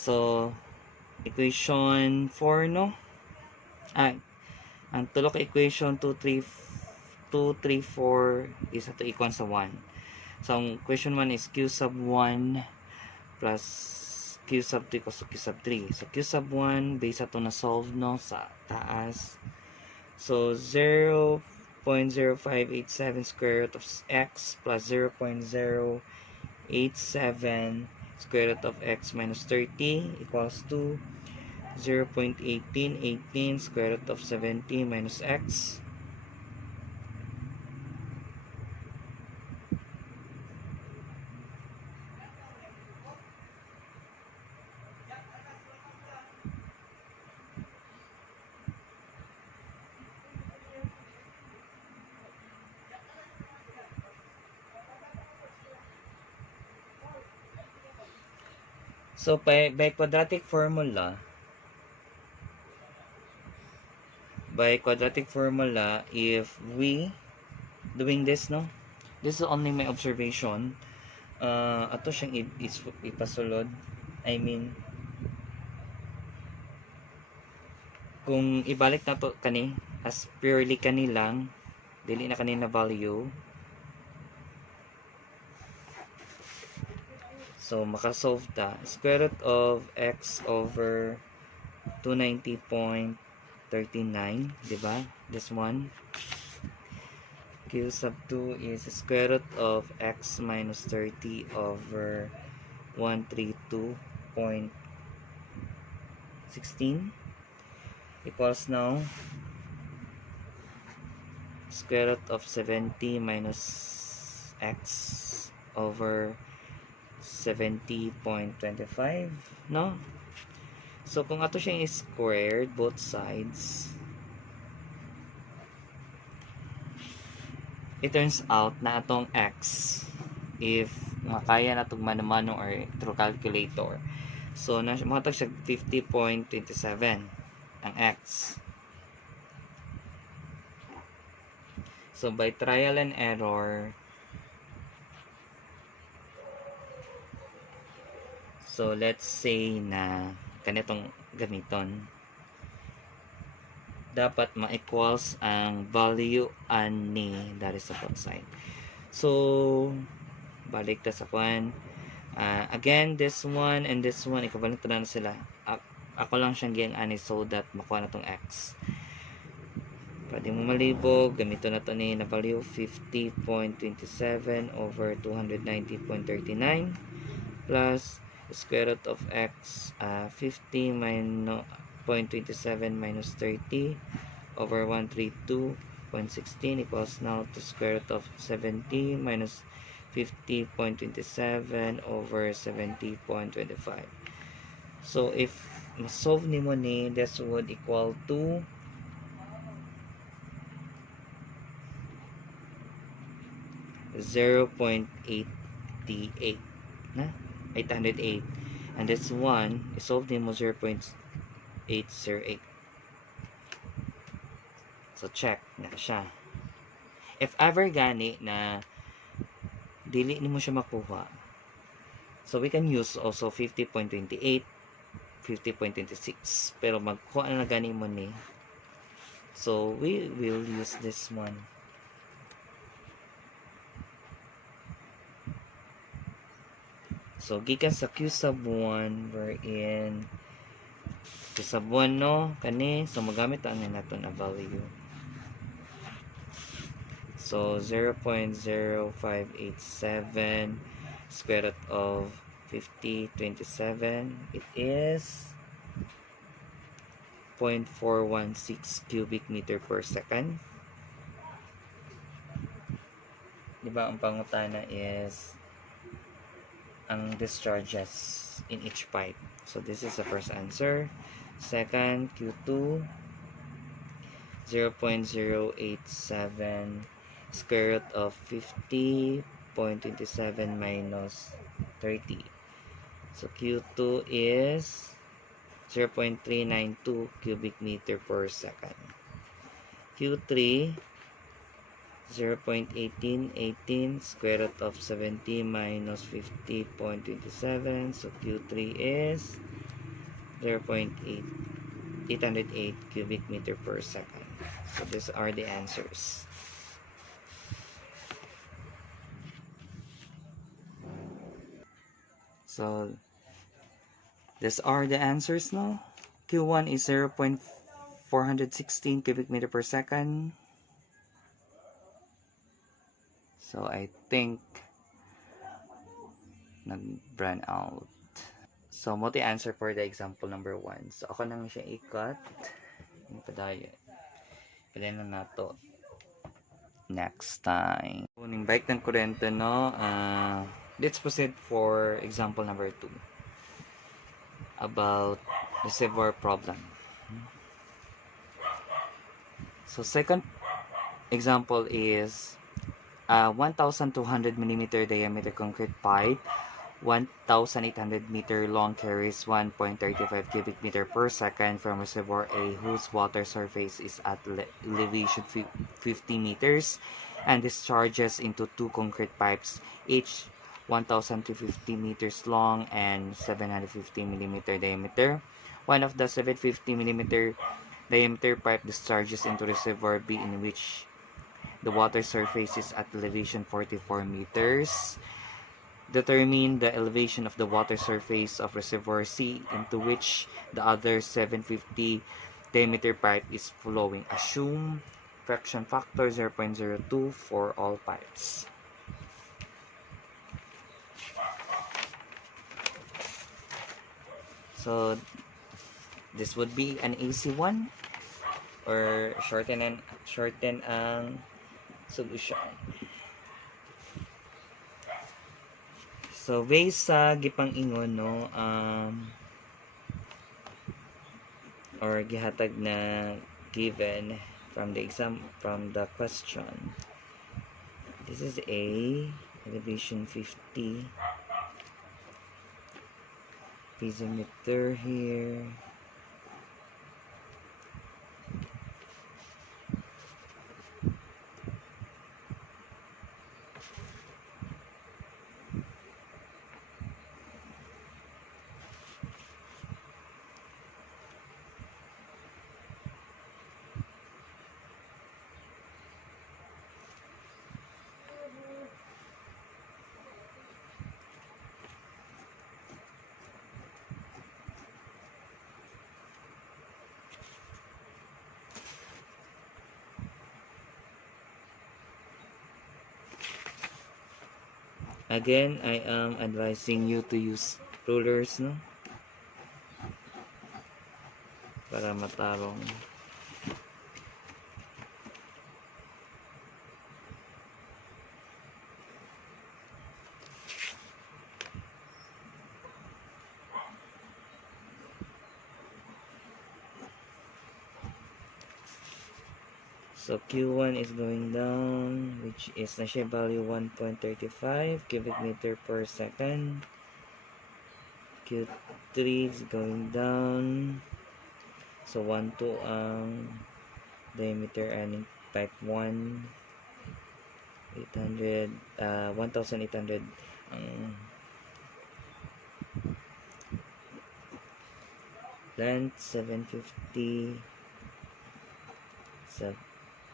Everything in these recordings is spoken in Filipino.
So equation 4 no, ang tulo ka equation 2 3 4 is ato equal sa 1. So ang question 1 is q sub 1 plus q sub 2 equals to q sub 3. So q sub 1 base ato na solve no sa taas. So 0.0587 square root of x plus 0.087 square root of x minus 30 equals to 0.1818 square root of 70 minus x. So by quadratic formula, if we doing this no, this is only my observation. Ato siyang ipasulod. I mean, kung ibalik na to kani as purely kani lang, dili na kanina value. So makasolve ta square root of x over 290.39, di ba? This one. Q sub 2 is square root of x minus 30 over 132.16 equals now square root of 70 minus x over 70.25, no? So kung ato siyang squared both sides, it turns out na atong x, if makaya na itong mano-mano or through calculator, so makatag siya 50.27 ang x. So by trial and error, so let's say na ganitong gamiton, dapat ma-equals ang value ani dari sa both side. So balik ta sa kwan. Again, this one and this one equivalent na sila. Ako lang siyang gian ani so that makuha na tong x. Pwede mo malibog, gamito na to ni na value 50.27 over 290.39 plus square root of x 50 minus 0.27 minus 30 over 132.16 equals now to square root of 70 minus 50.27 over 70.25. So if solve nimo ni, this would equal to 0.88 na 808, and this one solve nimo 0.808. So check na siya. If ever gani na dili nimo siya makuha, so we can use also 50.28, 50.26, pero magkuha na gani mo ni, so we will use this one. So gikan sa q sub 1 wherein q sub 1 no kani, so magamit ang naton na value. So 0.0587 square root of 50.27, it is 0.416 cubic meter per second. Diba ang pangutana is ang discharges in each pipe. So this is the first answer. Second, Q2 0.087 square root of 50.27 minus 30. So Q2 is 0.392 cubic meter per second. Q3 0.1818 square root of 70 minus 50.27. So Q3 is 0.808 cubic meter per second. So these are the answers. So these are the answers now. Q1 is 0.416 cubic meter per second. So I think nag-run out. So mo the answer for the example number 1. So ako nang siya ikot. Yung padayon. Pwede na nato next time. Kuning bike ng kurente, no? Let's proceed for example number 2 about reservoir problem. So second example is 1,200 millimeter diameter concrete pipe, 1,800 meter long, carries 1.35 cubic meter per second from reservoir A, whose water surface is at elevation 50 meters and discharges into two concrete pipes, each 1,250 meters long and 750 millimeter diameter. One of the 750 millimeter diameter pipe discharges into reservoir B, in which the water surface is at elevation 44 meters. Determine the elevation of the water surface of reservoir C, into which the other 750 diameter pipe is flowing. Assume fraction factor 0.02 for all pipes. So this would be an easy one, or shorten ang solution. So based sa gipang ingon, no, or gihatag na given from the question, this is a elevation 50 piezometer here. Again, I am advising you to use rulers, no, para matarong. So Q1 is going down, which is na siya value 1.35 cubic meter per second. Q3 is going down. So 1 to diameter and pipe 1 800 1,800 length 750 sa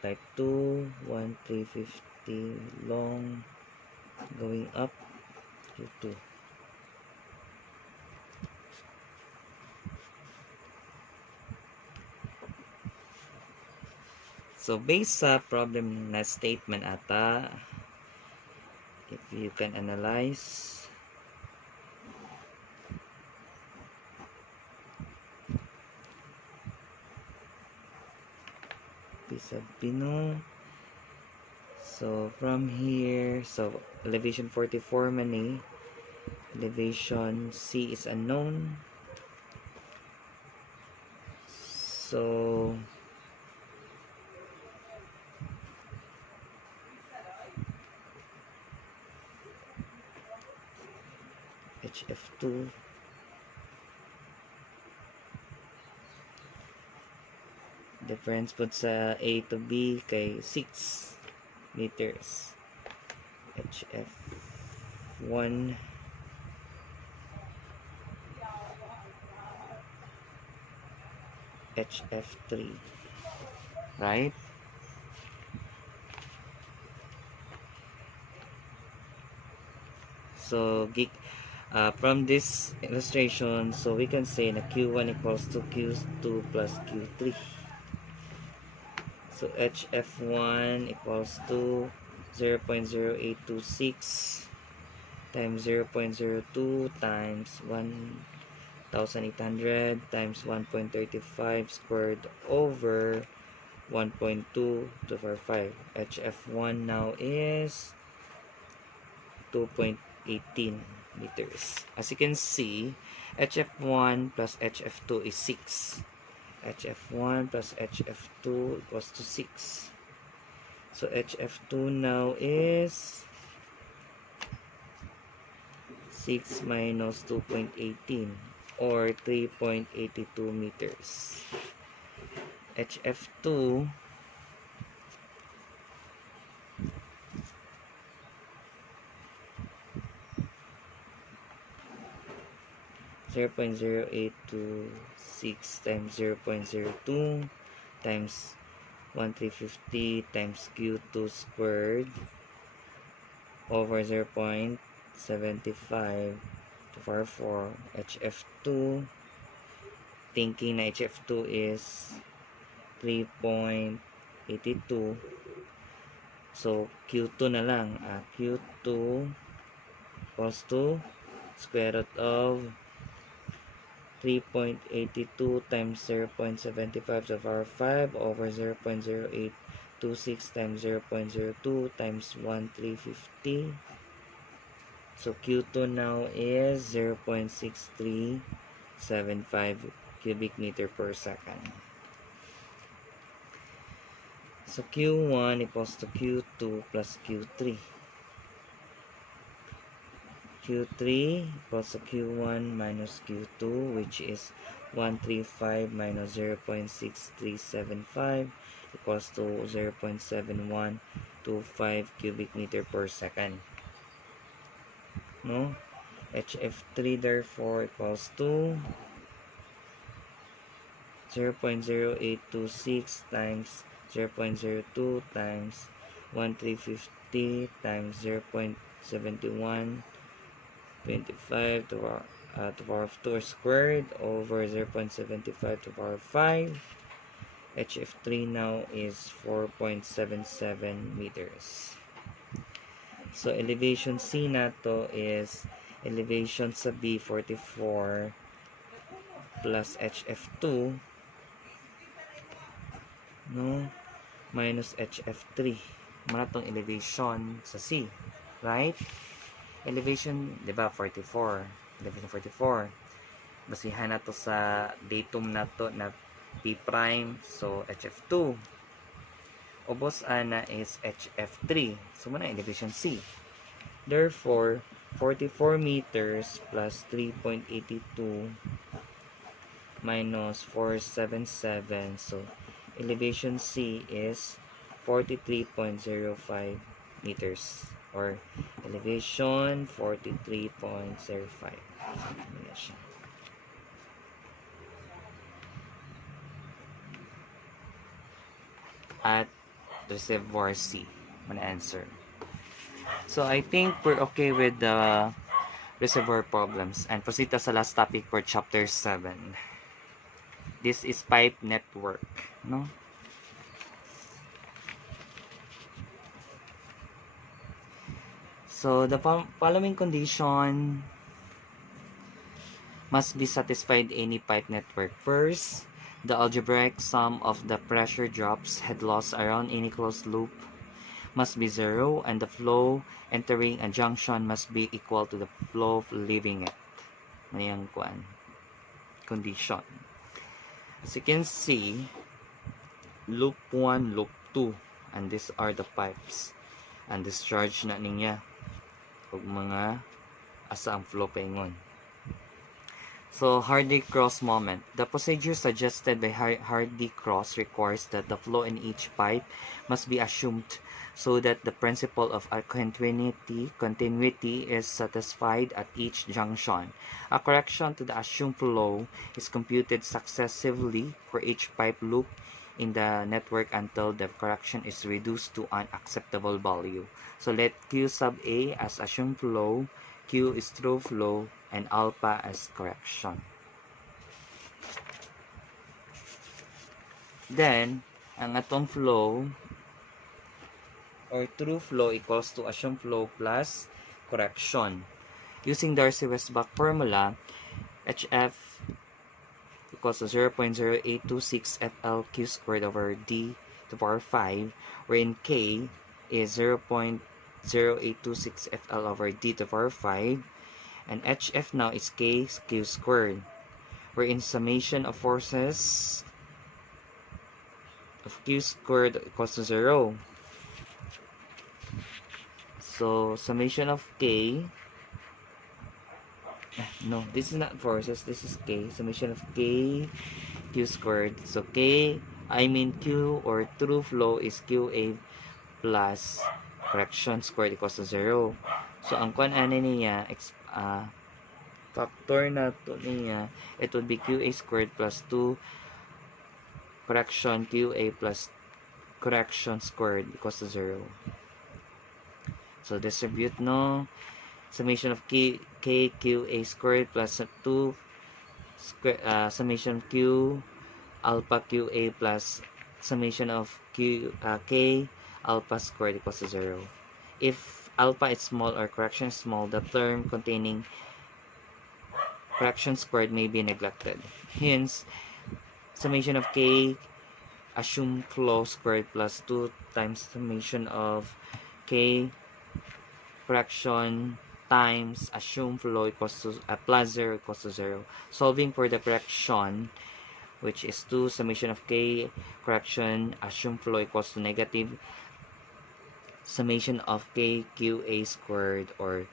type 2 1,350 long going up to 2. So based sa problem na statement ata, if you can analyze, Pino. So from here, so elevation 44 man, elevation C is unknown. So HF2 difference po sa A to B kay 6 meters. HF1 HF3, right? So from this illustration, so we can say na Q1 equals to Q2 plus Q3. So HF1 equals to 0.0826 times 0.02 times 1,800 times 1.35 squared over 1.2 to the power 5. HF1 now is 2.18 meters. As you can see, HF1 plus HF2 is 6. HF1 plus HF2 equals to 6. So HF2 now is 6 minus 2.18 or 3.82 meters. HF2 0.0826 times 0.02 times 1350 times Q2 squared over 0.75 to power 4. HF2, thinking na HF2 is 3.82, so Q2 na lang. Q2 equals to square root of 3.82 times 0.75 to the power 5 over 0.0826 times 0.02 times 1350. So Q2 now is 0.6375 cubic meter per second. So Q1 equals to Q2 plus Q3. Q3 equals to Q1 minus Q2, which is 135 minus 0.6375 equals to 0.7125 cubic meter per second. No? HF3 therefore equals to 0.0826 times 0.02 times 1350 times 0.7125 to the power of 2 squared over 0.75 to the power of 5. HF3 now is 4.77 meters. So elevation C nato is elevation sa B 44 plus HF2, no, minus HF3. Muna tong elevation sa C, right? Elevation, di ba, 44. Elevation 44. Basihan na to sa datum na to na P prime. So, HF2. Ubos ana is HF3. So, muna elevation C. Therefore, 44 meters plus 3.82 minus 477. So, elevation C is 43.05 meters. Or elevation 43.05. At reservoir C. An answer. So I think we're okay with the reservoir problems and proceed to sa last topic for chapter 7. This is pipe network, no? So the following condition must be satisfied any pipe network. First, the algebraic sum of the pressure drops head loss around any closed loop must be zero, and the flow entering a junction must be equal to the flow leaving it. Mayang condition. As you can see, loop 1, loop 2, and these are the pipes. And discharge na niya ug mga asa ang flow paingon. So, Hardy-Cross moment. The procedure suggested by Hardy-Cross requires that the flow in each pipe must be assumed so that the principle of continuity is satisfied at each junction. A correction to the assumed flow is computed successively for each pipe loop in the network until the correction is reduced to an acceptable value. So let Q sub A as assumed flow, Q is true flow, and alpha as correction. Then, ang atong flow or true flow equals to assumed flow plus correction. Using Darcy-Weisbach formula, HF equals to 0.0826 FL squared over D to the power 5, wherein K is 0.0826 FL over D to the power 5, and HF now is K Q squared, wherein summation of forces of Q squared equals to 0. So, summation of K, no, this is not forces, this is K, summation of K Q squared. So, Q or true flow is QA plus correction squared equals to 0. So, ang kuan ani niya, factor na to niya, it would be QA squared plus 2 correction QA plus correction squared equals to 0. So, distribute no, summation of QA squared plus 2 summation of Q alpha QA plus summation of K alpha squared equals to 0. If alpha is small or correction is small, the term containing correction squared may be neglected. Hence, summation of K assumed flow squared plus 2 times summation of K correction times assumed flow equals to plus 0 equals to 0. Solving for the correction, which is 2 summation of K correction assumed flow equals to negative summation of K QA squared, or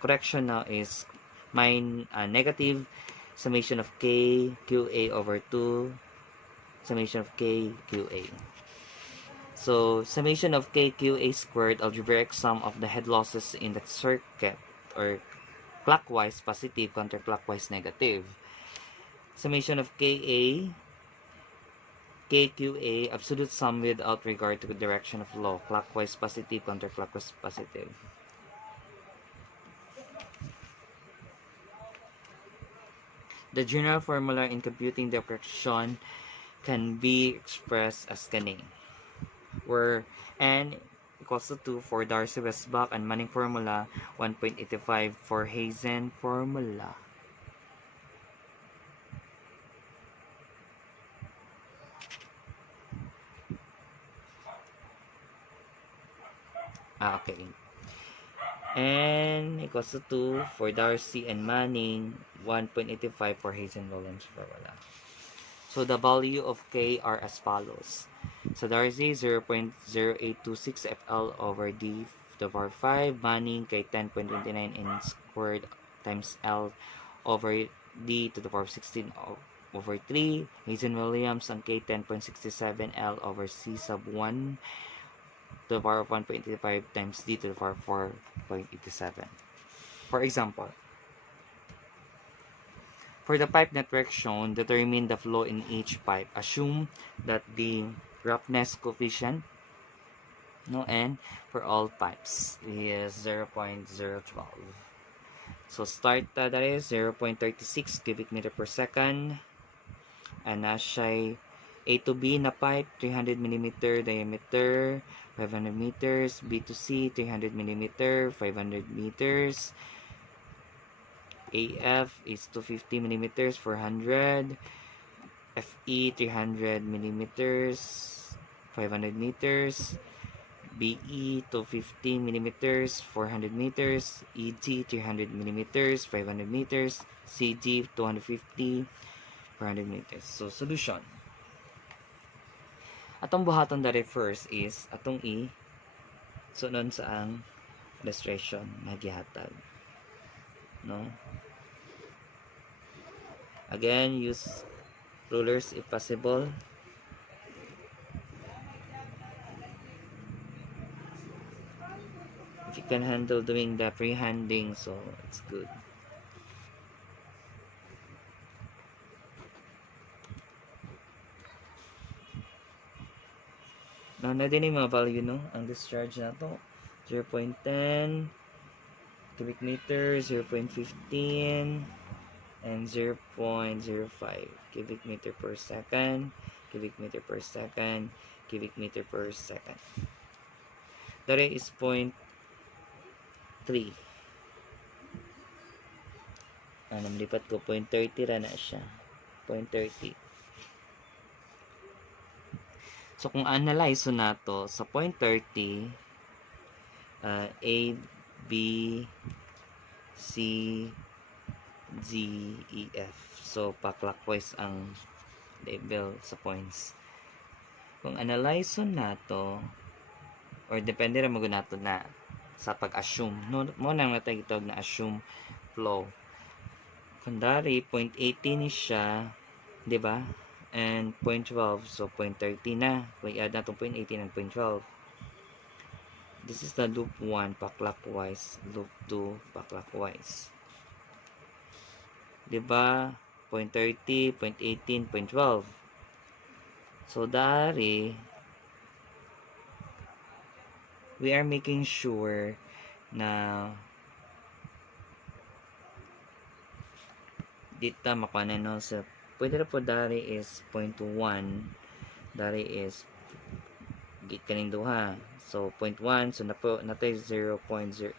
correction now is negative summation of K QA over 2 summation of K QA. So, summation of KQA squared, algebraic sum of the head losses in the circuit, or clockwise positive, counterclockwise negative. Summation of KQA, absolute sum without regard to the direction of flow, clockwise positive, counterclockwise positive. The general formula in computing the correction can be expressed as kani, where N equals to 2 for Darcy-Weisbach and Manning formula, 1.85 for Hazen formula. Okay. N equals to 2 for Darcy and Manning, 1.85 for Hazen-Williams formula. So the value of K are as follows. So Darcy, 0.0826 FL over D to the power 5. Manning, kay 10.29 N squared times L over D to the power 16 over 3. Hazen-Williams, ang K 10.67 L over C sub 1 to the power of 1.85 times D to the power 4.87. For example, for the pipe network shown, determine the flow in each pipe. Assume that the roughness coefficient, N, for all pipes is 0.012. So start that is 0.36 cubic meter per second. And na siya A to B na pipe, 300 mm diameter, 500 meters. B to C, 300 mm, 500 meters. AF is 250 mm, 400. FE, 300 mm, 500 meters. BE, 250 mm, 400 meters. EG, 300 mm, 500 meters. CG, 250, 400 meters. So, solution. Atong buhaton dari first is atong E. So, nun sa ang illustration na gihatag. No? Again, use rulers if possible. If you can handle doing the freehanding, so it's good. Na din yung mga value, no? Ang discharge na to, 0.10 cubic meter, 0.15, and 0.05 cubic meter per second, cubic meter per second, cubic meter per second. Dari is 0.3. Namlipat ko, 0.30 ra na siya. 0.30. So, kung analyze na to sa 0.30, A, B, C, G, E, F. So, pa-clockwise ang label sa points. Kung analyze na to, or depende rin mag nato na sa pag-assume. No, mo nang natay itog na assume flow. Kundari, 0.18 ni siya, di ba? And 0.12, so 0.30 na. Kung i-add na itong 0.18 and 0.12. This is the loop 1 pa-clockwise, loop 2 pa-clockwise. Di ba? 0.30, 0.18, 0.12. So, dari, we are making sure na dito makuha no sa pwede na po dari is 0.1, dari is git kaning duha, so 0.1, so natay 0.08,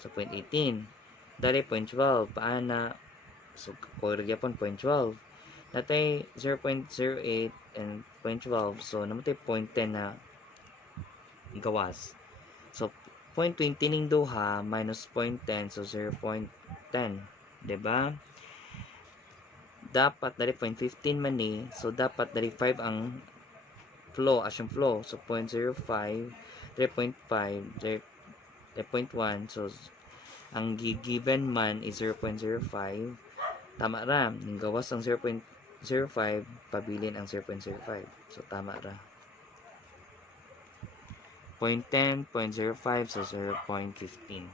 so 0.18, dari 0.12 paana, so or gyapon 0.12, natay 0.08 and 0.12, so namatay 0.10 na gawas. So 0.20 ning duha minus 0.10, so 0.10, diba? Dapat dari 0.15 man ni, so dapat dari 5 ang flow, assume flow, so 0.05, 3.5, 3.1, so ang given man is 0.05, tama ra, ning gawas ang 0.05, pabilin ang 0.05, so tama ra. 0.10, 0.05, so 0.15.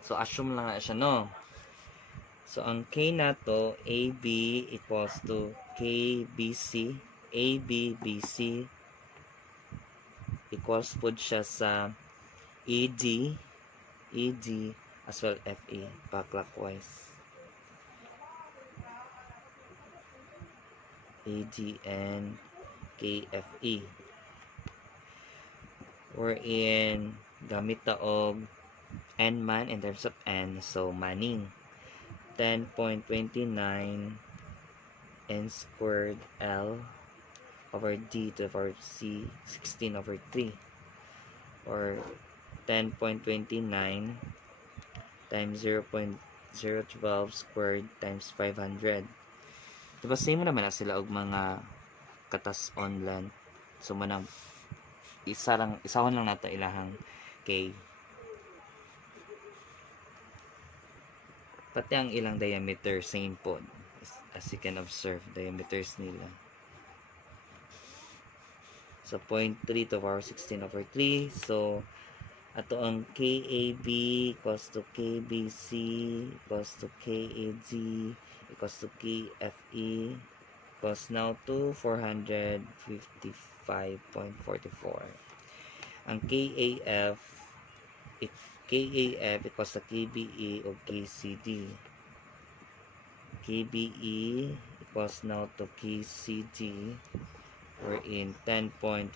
So assume lang na siya, no? So, ang K na to, AB equals to KBC. ABBC equals po siya sa ED as well FE pa clockwise. AD and KFE. Wherein gamit taog N man in terms of N, so maning 10.29 N squared L over D to the power C 16 over 3, or 10.29 times 0.012 squared times 500. Diba same naman na sila og mga katas online. So manang isahon lang nato ilahang K. Pati ang ilang diameter same po, as you can observe, diameters nila. So 0.3 to the power 16 over 3. So ato ang KAB equals to KBC equals to KAG equals to KFE equals now to 455.44. Ang KAF equals to KBE o KCD. KBE equals now to KCD, wherein 10.29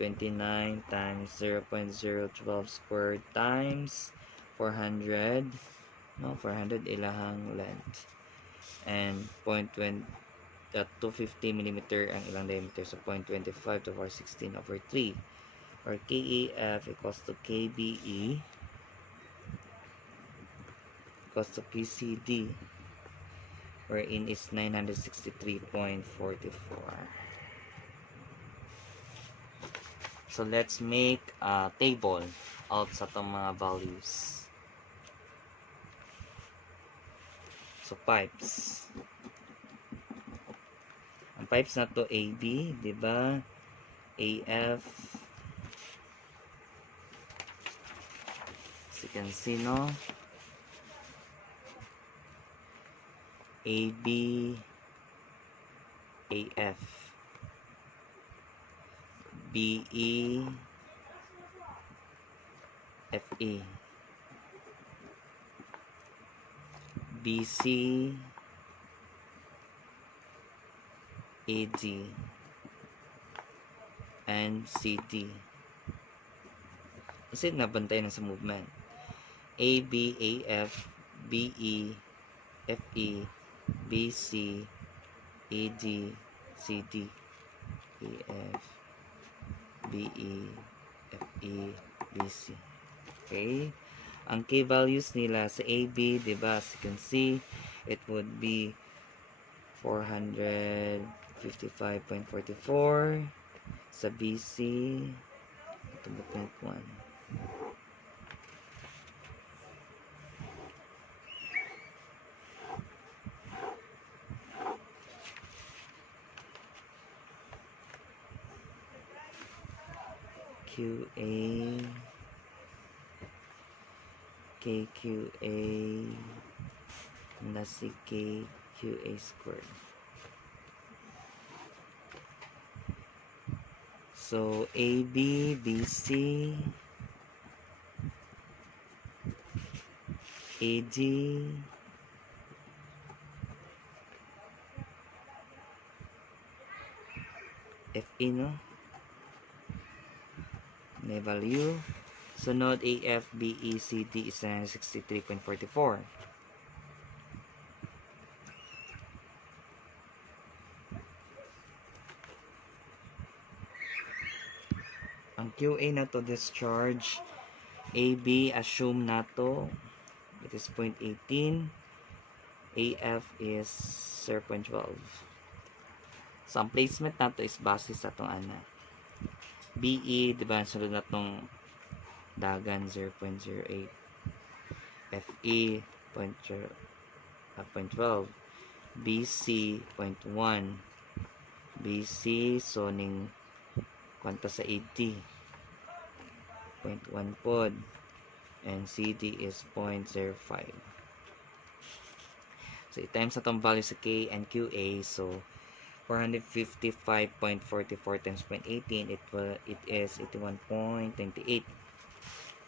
times 0.012 squared times 400, no, 400 ilahang length, and 250 mm ang ilang diameter, so 0.25 to the power 16 over 3, or KAF equals to KBE equals to KCD, wherein is 963.44. So, let's make a table out sa itong mga values. So, pipes. Ang pipes na to AB, di ba? AF. As you can see, no? AB, AF. BE, FE. BC, AD, and CD. Kasi nabantay na sa movement. AB, AF, BE, FE, BC, AD, CD, AF, BE, FE, BC. Okay? Ang key values nila sa AB, diba, as you can see, it would be 455.44. Sa BC, ito ba point 1? QA, KQA, na si KQA squared. So, AB, BC, AD, FE, no? May value. Sunod, AF, BE, CD is 63.44. Ang QA na to discharge, AB, assume na to, it is 0.18. AF is 0.12. So, ang placement na to is base sa itong ana. BE, diba, sunod na itong dagan 0.08. FE 0.12. BC 0.1. BC so ning kwanta sa 80 0.1 pod, and CD is 0.05. So i-times na itong value sa K and QA, so 455.44 times 0.18, it is 81.28.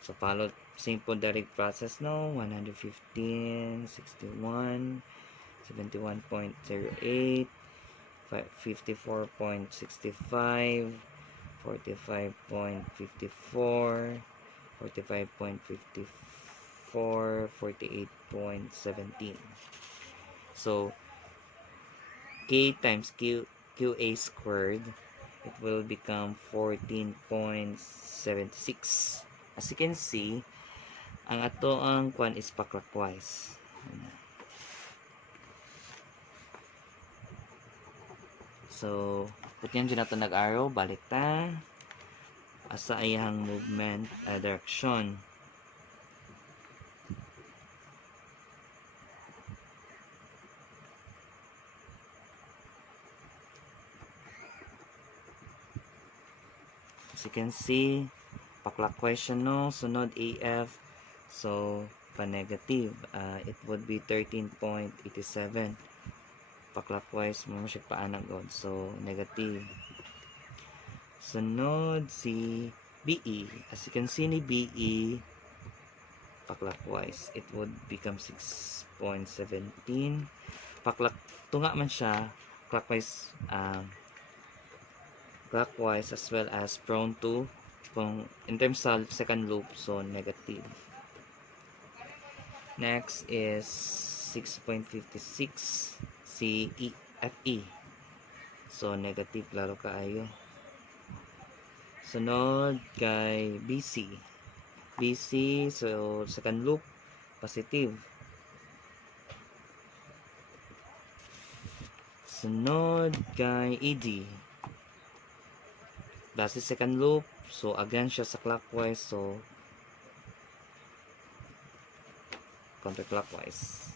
So follow simple direct process, no? 115, 61, 71.08, 54.65, 45.54, 45.54, 48.17. So K times QA squared, it will become 14.76. As you can see, ang ato ang kwan is pa-clockwise. So, putyan dyan nato nag-arrow, balik ta. Asa ayang movement, direction. As you can see, pa-clockwise siya, no? Sunod AF, so pa-negative. It would be 13.87. Pa-clockwise mo siya paanagod, so negative. Sunod si BE. As you can see ni BE, pa-clockwise, it would become 6.17. Tunga man siya, clockwise, clockwise as well as prone to, kung in terms of second loop, so negative. Next is 6.56 si FE, so negative lalo kaayo. Sunod kay BC, so second loop, positive. Sunod kay ED, base second loop, so again siya sa clockwise, so counterclockwise.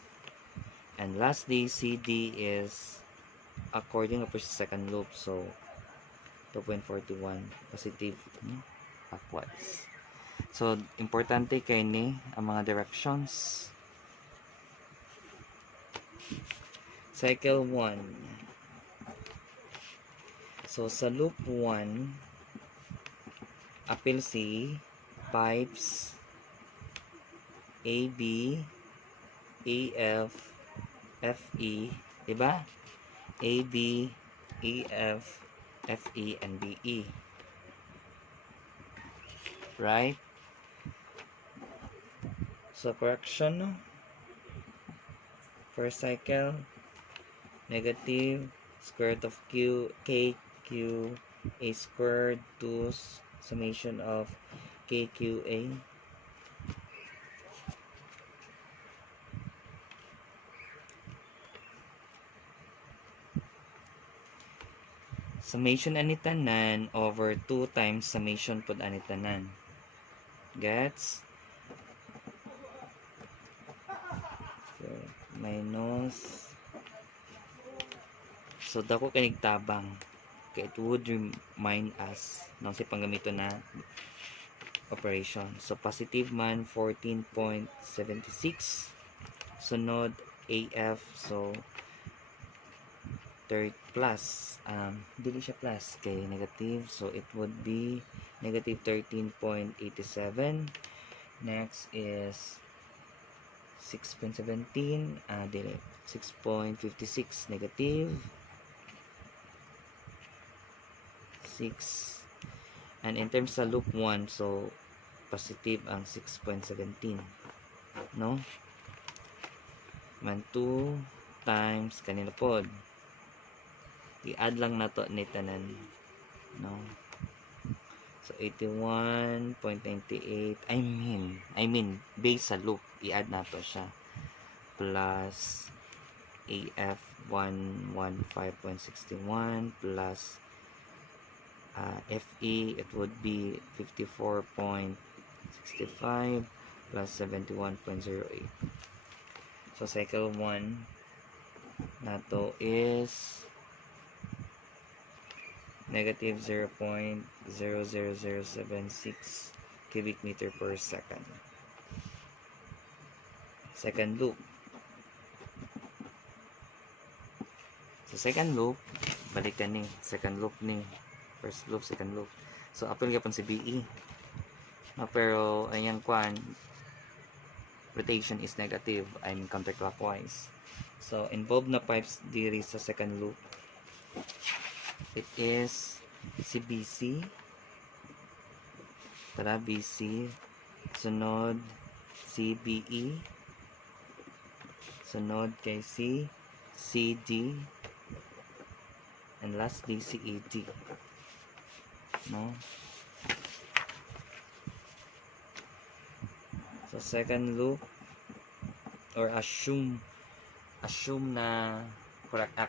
And lastly, CD is according to second loop. So, 2.41 positive, clockwise. So, importante kay ni ang mga directions. Cycle 1. So, sa loop 1, apil si pipes AB, AF, FE, diba? AB, AF, FE, and BE. Right? So, correction, no? First cycle, negative, square root of Q, K, Q, A squared to summation of KQA. Summation anitanan over 2 times summation pod anitanan. Gets? So, minus. So, dako kanig tabang. Okay, it would remind us nang si panggamito na operation. So, positive man 14.76. Sunod AF. So, third plus. Dili siya plus kay negative. So, it would be negative 13.87. Next is 6.17. Dili. 6.56 negative. 6. And in terms sa loop 1, so, positive ang 6.17. No? Man 2 times kanina pod. I-add lang na to ni tanan. No? So, 81.98. I mean, base sa loop. I-add na to siya. Plus AF 115.61 plus FE, it would be 54.65 plus 71.08. So, cycle 1 nato is negative 0.00076 cubic meter per second. Second loop. So, second loop, balikan ni. Second loop ni. First loop, second loop. So, apil kapon si BE. No, pero, ayan kwan, rotation is negative. I mean, counterclockwise. So, involved na pipes diri sa second loop. It is si BC. Tara, BC. Sunod, si BE. Sunod kay si CD. And lastly, si AD. No? So, second loop, or assume na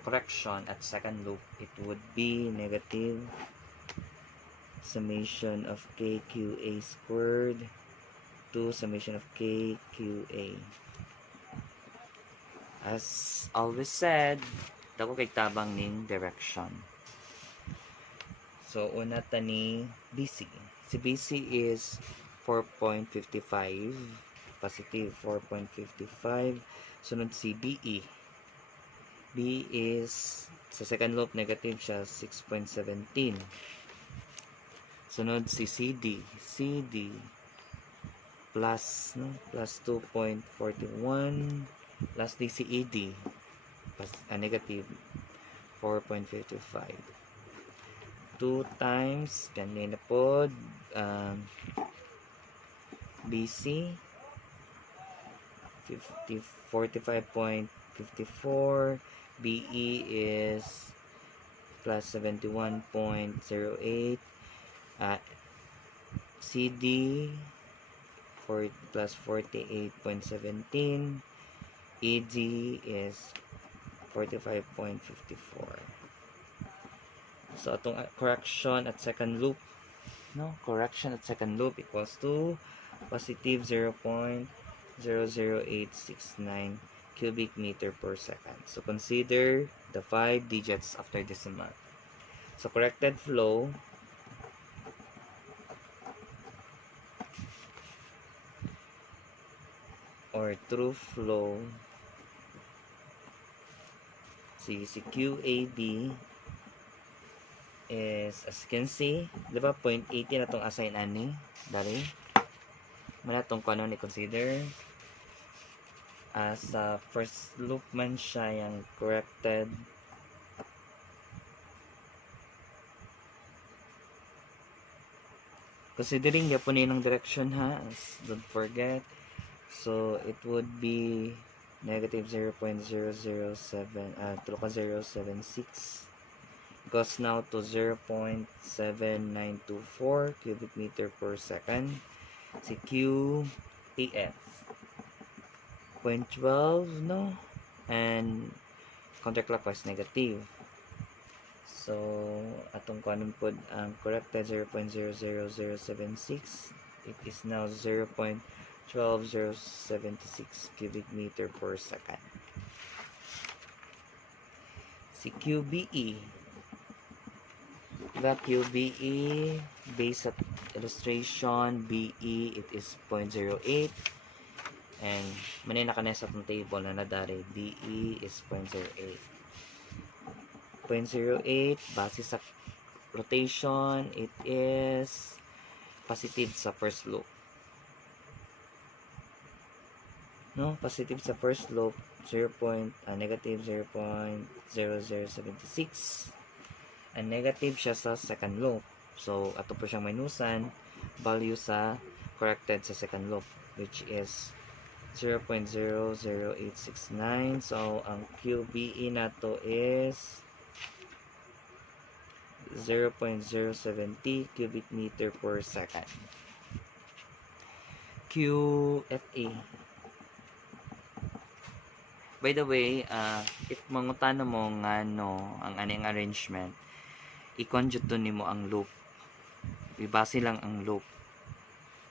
correction at second loop, it would be negative summation of KQA squared to summation of KQA. As always said, dako kay tabang ning direction. So, una ta ni BC. Si BC is 4.55, positive 4.55. Sunod si BE. B is, sa second loop, negative siya, 6.17. Sunod si CD. CD plus, no? Plus 2.41. Lastly si ED. Negative 4.55. 2 times, kanina po, BC, 45.54. BE is plus 71.08. CD plus 48.17. ED is 45.54. So, itong correction at second loop, no? Correction at second loop equals to positive 0.00869 cubic meter per second. So consider the 5 digits after decimal. So corrected flow or true flow, si QAD is, as you can see, di ba 0.80 na itong assign ani dari mana itong kung ano ni consider as first loop man siya yung corrected. Considering yapon ng direction ha, don't forget. So it would be negative 0.007 0.076 goes now to 0.7924 cubic meter per second. Si QAF 0.12 no, and counterclockwise negative. So atong kanon pod ang corrected 0.00076, it is now 0.12076 cubic meter per second. Si QBE, the QBE based at illustration BE, it is 0.08, and manay nakanes atong table na nadari BE is 0.08. 0.08 base sa rotation, it is positive sa first loop, no, positive sa first loop, negative 0.0076, and negative siya sa second loop. So ato po siyang minusan value sa corrected sa second loop, which is 0.00869. so ang QBE nato is 0.070 cubic meter per second. QFA, by the way, if mangutana mo nga no ang aning arrangement, i-conjugate to nimo ang loop, ibase lang ang loop,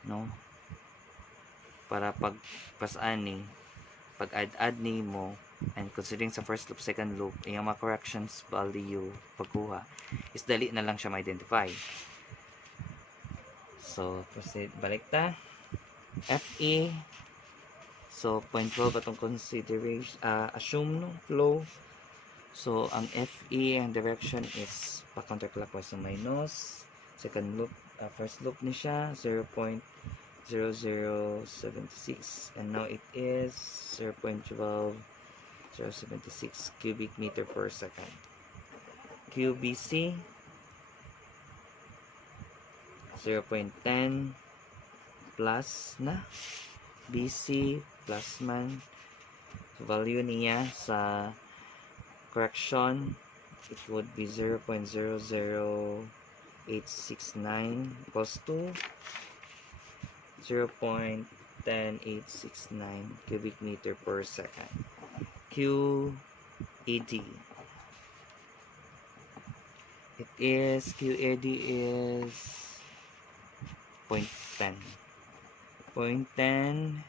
no, para pag pasani pag add nimo, and considering sa first loop second loop yung mga corrections value pagkuha is dali na lang siya ma-identify. So proceed, balik ta FE. So 0.12 atong consideration, assume no flow. So ang FE ang direction is pa counterclockwise na minus second loop, first loop ni siya 0.00076, and now it is 0.12076 cubic meter per second. QBC 0.10 plus na, BC plus man, value niya sa correction, it would be 0.00869 equals to 0.10869 cubic meter per second. QAD, QAD is 0.10. 0.10,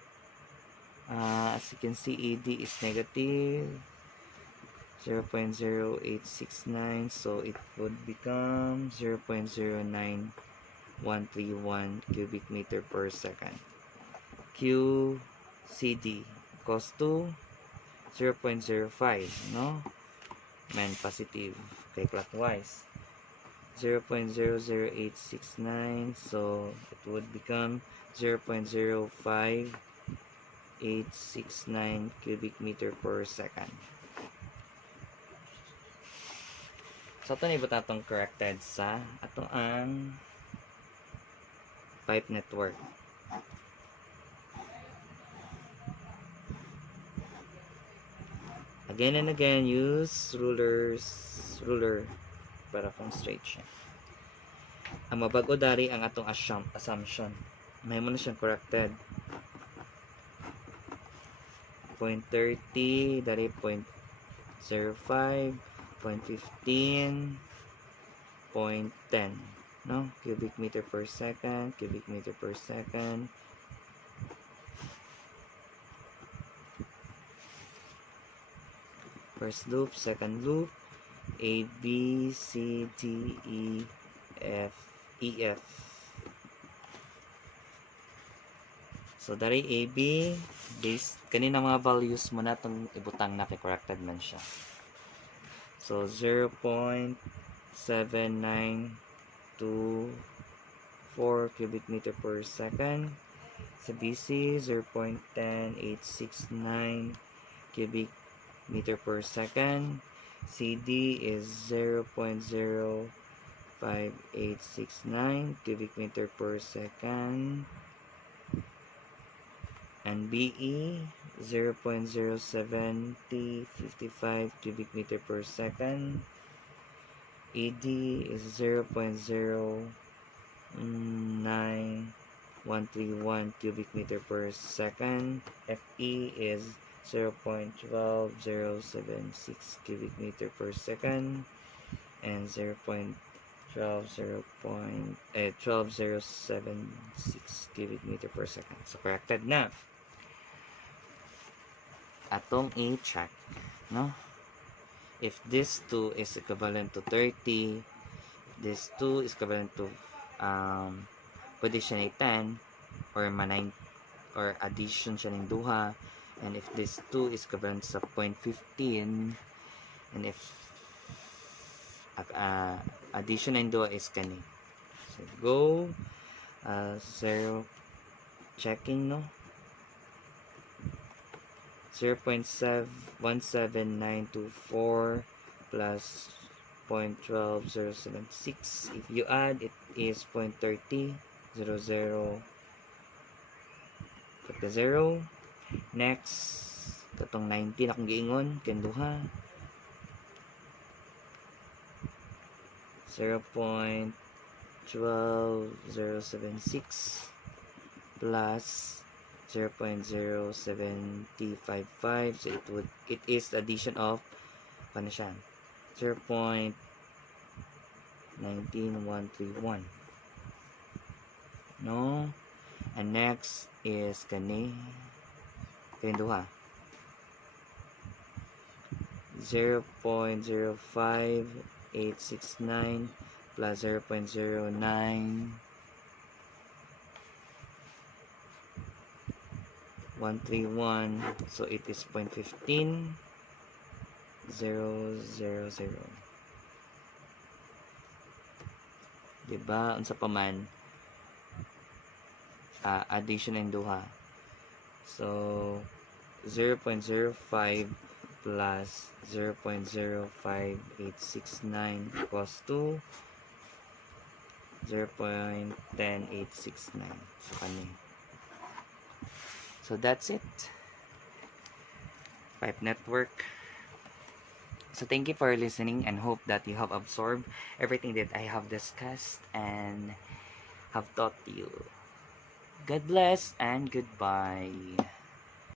as you can see, AD is negative 0.0869, so it would become 0.09131 cubic meter per second. QCD equals to 0.05, no, man positive kay clockwise 0.00869, so it would become 0.05869 cubic meter per second. So ito na iba tatong corrected sa atong ang pipe network. Again and again, use ruler para kung straight siya. Ang mabago dari ang atong assumption. May mo na siyang corrected. 0.30 dari 0.05, 0.15, 0.10, no, cubic meter per second, cubic meter per second. First loop, second loop, A, B, C, D, E, F, E, F. So, dari A, B, based, kanina mga values mo na itong ibutang na corrected man siya. So, 0.7924 cubic meter per second. Sa BC, 0.10869 cubic meter per second. CD is 0.05869 cubic meter per second. And BE 0.07055 cubic meter per second. ED is 0.09131 cubic meter per second. FE is 0.12076 cubic meter per second, and 0.12076 cubic meter per second. So corrected na. Atong i-check, no? If this 2 is equivalent to 30, this 2 is equivalent to pwede siya ni 10 or manay or addition siya ng duha, and if this 2 is equivalent sa 0.15, and if addition ng duha is kani. So go 0 checking, no? 0.17924 plus 0.12076. If you add, it is 0.30. 00. Put the 0. Next, katong 19 akong giingon, kenduha. 0.12076 plus 0.0755. So it is the addition of ano siya, 0.19131, no? And next is kani duha, 0.05869 plus 0.09 131, so it is 0.15 000. Diba? Unsa pa man addition ng duha. So 0.05 plus 0.05869 equals to 0.10869. So kani. So that's it. Pipe network. So thank you for listening, and hope that you have absorbed everything that I have discussed and have taught you. God bless and goodbye.